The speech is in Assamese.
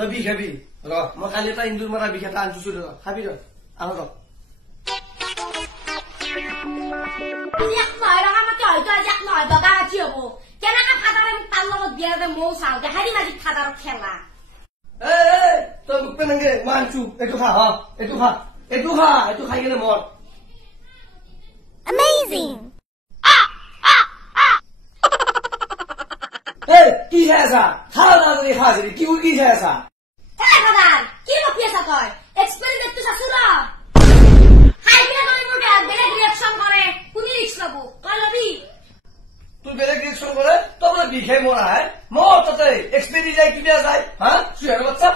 তই বি খাবি ৰ মই কালি এটা ইন্দুৰ মৰা বিষ এটা আনিছো ৰ খাবি ৰ আনো ৰ এক নহয় ৰঙা মাটি হয়তো আজি এক নহয় বগা মাটি হব কেনেকা ফাদাৰে মোক তাৰ লগত বিয়াতে মৌ চাওঁ দেখাৰি মাজিত ফাদাৰক খেলা তই মোক পেনেংগে মই আনছো এইটো খা হ এইটো খাই গেলে মৰ Amazing! কি খাই আছা খাও না যদি খা যদি কি খাই আছা ফাদার কি বকি আছা তই এক্সপেরিমেন্ট তো চাচু র খাই কিনে মানে মোৰ বেলেগ রিঅ্যাকশন করে কোনি রিস্ক লব তই লবি তুই বেলেগ রিঅ্যাকশন করে তবে বি খাই মরা হয় মর তাতে এক্সপেরি যায় কি দেয়া যায় হ্যাঁ সুয়ার বাচ্চা